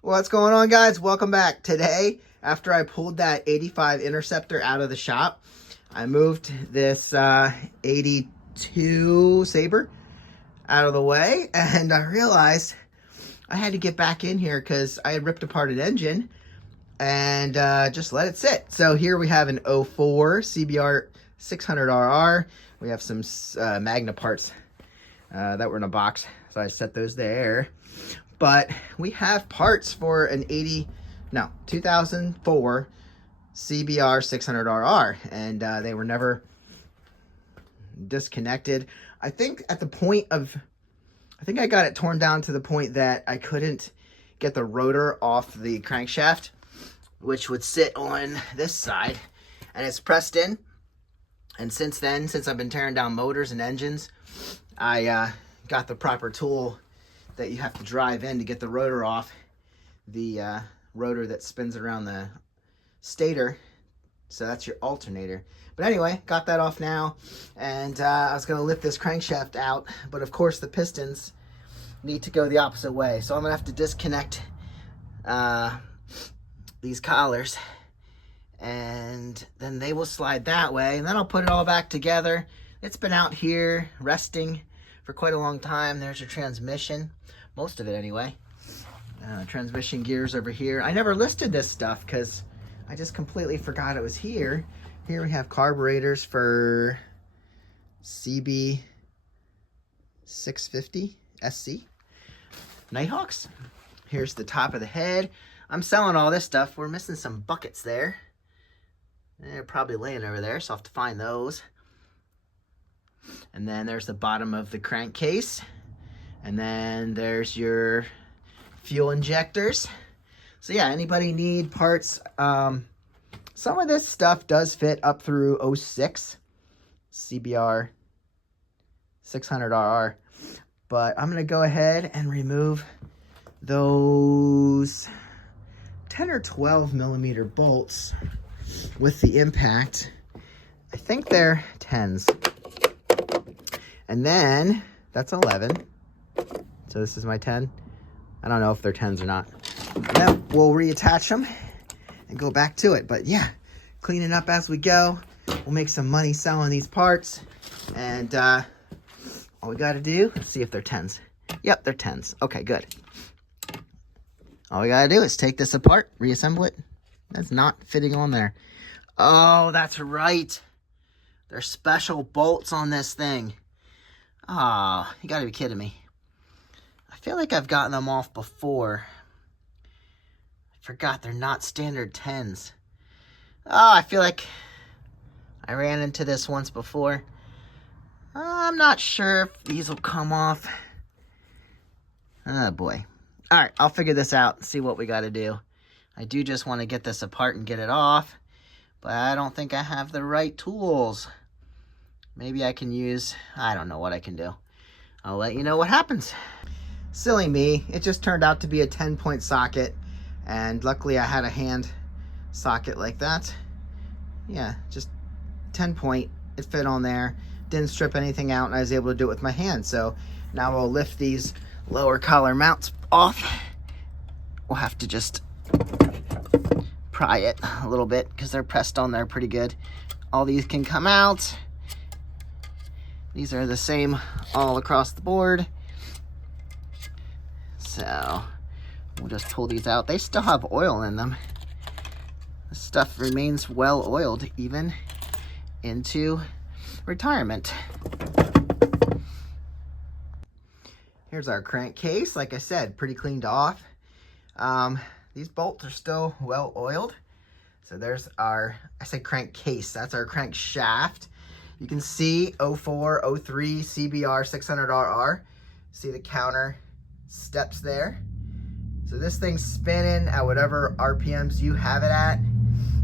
What's going on, guys? Welcome back. Today, after I pulled that 85 Interceptor out of the shop, I moved this 82 Sabre out of the way, and I realized I had to get back in here because I had ripped apart an engine and just let it sit. So here we have an 04 CBR600RR. We have some Magna parts that were in a box, so I set those there. But we have parts for an 2004 CBR600RR, and they were never disconnected. I think I got it torn down to the point that I couldn't get the rotor off the crankshaft, which would sit on this side, and it's pressed in. And since then, since I've been tearing down motors and engines, I got the proper tool that you have to drive in to get the rotor off, the rotor that spins around the stator. So that's your alternator. But anyway, got that off now, and I was going to lift this crankshaft out, but of course the pistons need to go the opposite way. So I'm going to have to disconnect these collars, and then they will slide that way, and then I'll put it all back together. It's been out here resting for quite a long time. There's your transmission, most of it anyway. Transmission gears over here. I never listed this stuff because I just completely forgot it was here. Here we have carburetors for CB600 SC Nighthawks. Here's the top of the head. I'm selling all this stuff. We're missing some buckets there. They're probably laying over there, so I'll have to find those. And then there's the bottom of the crankcase. And then there's your fuel injectors. So yeah, anybody need parts? Some of this stuff does fit up through 06 CBR 600RR. But I'm going to go ahead and remove those 10 or 12 millimeter bolts with the impact. I think they're 10s. And then that's 11. So this is my 10. I don't know if they're 10s or not. And then we'll reattach them and go back to it. But yeah, cleaning up as we go. We'll make some money selling these parts. And all we got to do, let's see if they're 10s. Yep, they're 10s. Okay, good. All we got to do is take this apart, reassemble it. That's not fitting on there. Oh, that's right. There's special bolts on this thing. Ah, you got to be kidding me. I feel like I've gotten them off before. I forgot they're not standard 10s. Oh, I feel like I ran into this once before. I'm not sure if these will come off. Oh, boy. All right, I'll figure this out and see what we got to do. I do just want to get this apart and get it off, but I don't think I have the right tools. Maybe I can use, I don't know what I can do. I'll let you know what happens. Silly me, it just turned out to be a 10-point socket, and luckily I had a hand socket like that. Yeah, just 10-point, it fit on there. Didn't strip anything out, and I was able to do it with my hand. So now we'll lift these lower collar mounts off. We'll have to just pry it a little bit because they're pressed on there pretty good. All these can come out. These are the same all across the board. So we'll just pull these out. They still have oil in them. This stuff remains well oiled even into retirement. Here's our crankcase. Like I said, pretty cleaned off. These bolts are still well oiled. So there's our, I say crankcase, that's our crankshaft. You can see 04, 03 CBR600RR. See the counter steps there. So this thing's spinning at whatever RPMs you have it at.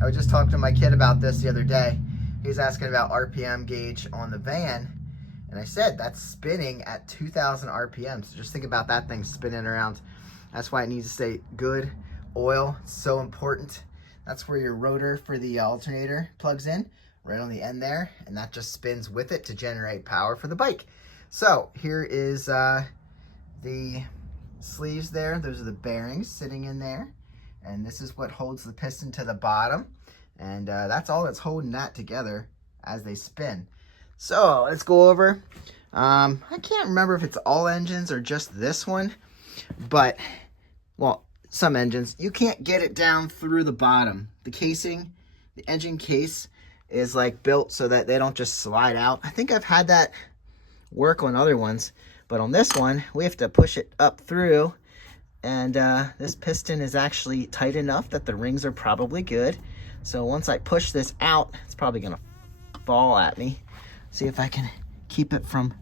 I was just talking to my kid about this the other day. He was asking about RPM gauge on the van. And I said, that's spinning at 2,000 RPM. So just think about that thing spinning around. That's why it needs to stay good oil. It's so important. That's where your rotor for the alternator plugs in, right on the end there. And that just spins with it to generate power for the bike. So here is the sleeves there. Those are the bearings sitting in there. And this is what holds the piston to the bottom. And that's all that's holding that together as they spin. So let's go over. I can't remember if it's all engines or just this one. But, well, some engines, you can't get it down through the bottom. The casing, the engine case is like built so that they don't just slide out. I think I've had that work on other ones, but on this one we have to push it up through, and this piston is actually tight enough that the rings are probably good. So once I push this out, it's probably gonna fall at me. See if I can keep it from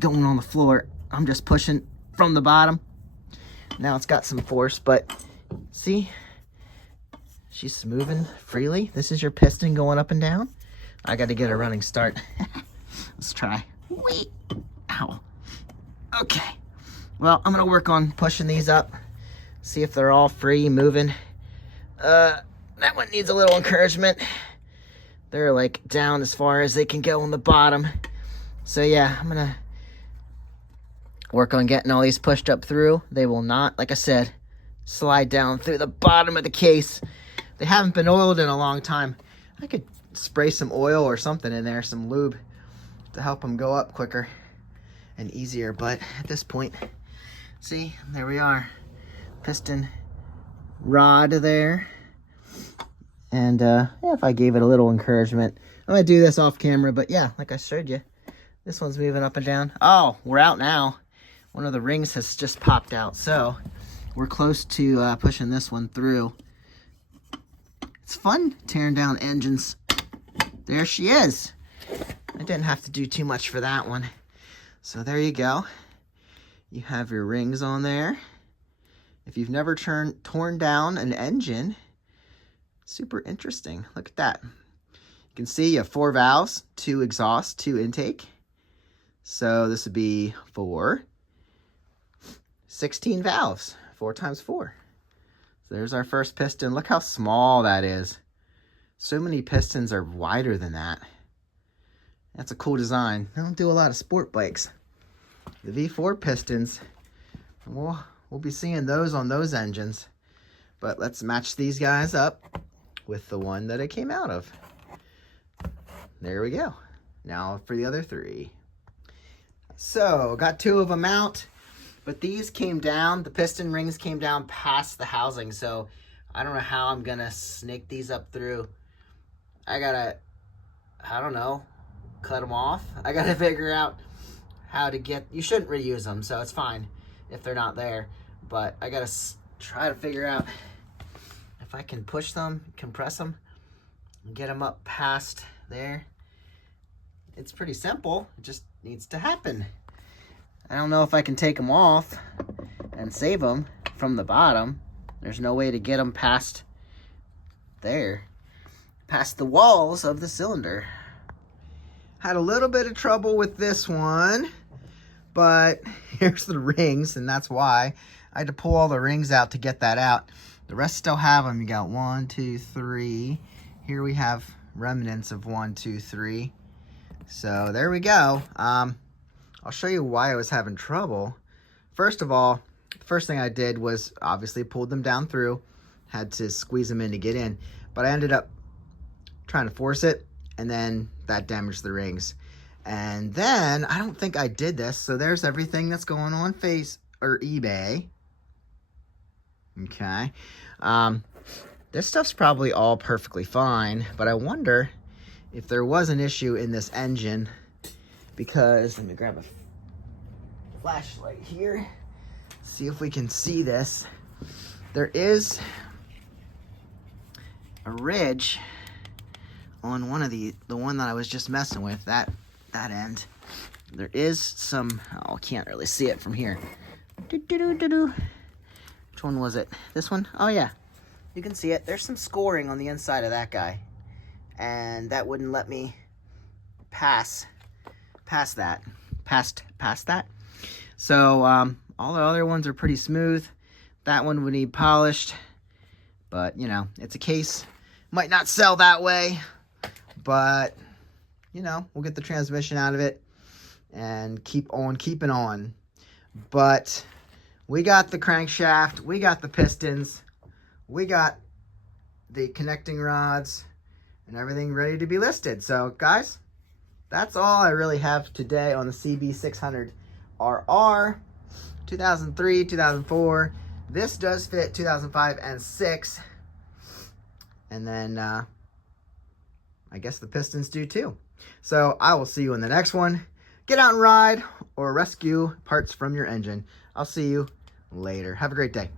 going on the floor. I'm just pushing from the bottom. Now it's got some force, but see, she's moving freely. This is your piston going up and down. I got to get a running start. Let's try. Wait. Ow. Okay. Well, I'm going to work on pushing these up. See if they're all free, moving. That one needs a little encouragement. They're like down as far as they can go on the bottom. So yeah, I'm going to work on getting all these pushed up through. They will not, like I said, slide down through the bottom of the case. They haven't been oiled in a long time. I could spray some oil or something in there, some lube, to help them go up quicker and easier. But at this point, see, there we are. Piston rod there. And yeah, if I gave it a little encouragement, I'm going to do this off camera. But yeah, like I showed you, this one's moving up and down. Oh, we're out now. One of the rings has just popped out. So we're close to pushing this one through. It's fun tearing down engines. There she is. I didn't have to do too much for that one. So there you go. You have your rings on there. If you've never torn down an engine, super interesting. Look at that. You can see you have 4 valves, 2 exhaust, 2 intake. So this would be 16 valves, 4 times 4. There's our first piston. Look how small that is. So many pistons are wider than that. That's a cool design. I don't do a lot of sport bikes. The V4 pistons, we'll be seeing those on those engines. But let's match these guys up with the one that it came out of. There we go. Now for the other 3. So, got 2 of them out. But these came down, the piston rings came down past the housing, so I don't know how I'm gonna snake these up through. I don't know, cut them off. I gotta figure out how to get, you shouldn't reuse them, so it's fine if they're not there. But I gotta try to figure out if I can push them, compress them, and get them up past there. It's pretty simple, it just needs to happen. I don't know if I can take them off and save them from the bottom. There's no way to get them past there, past the walls of the cylinder. Had a little bit of trouble with this one, but here's the rings, and that's why I had to pull all the rings out to get that out. The rest still have them. You got 1, 2, 3. Here we have remnants of 1, 2, 3. So there we go. I'll show you why I was having trouble. First of all, the first thing I did was obviously pulled them down through. Had to squeeze them in to get in. But I ended up trying to force it, and then that damaged the rings. And then, I don't think I did this, so there's everything that's going on eBay. Okay. This stuff's probably all perfectly fine, but I wonder if there was an issue in this engine, because, let me grab a flashlight here, see if we can see this. There is a ridge on one of the one that I was just messing with, that end. There is some, oh, can't really see it from here. Which one was it? This one? Oh yeah, you can see it. There's some scoring on the inside of that guy, and that wouldn't let me pass that. So all the other ones are pretty smooth. That one would need polished, but you know, it's a case. Might not sell that way, but you know, we'll get the transmission out of it and keep on keeping on. But We got the crankshaft, we got the pistons, we got the connecting rods, and everything ready to be listed. So guys, that's all I really have today on the CB600RR 2003, 2004. This does fit 2005 and 6. And then I guess the pistons do too. So I will see you in the next one. Get out and ride or rescue parts from your engine. I'll see you later. Have a great day.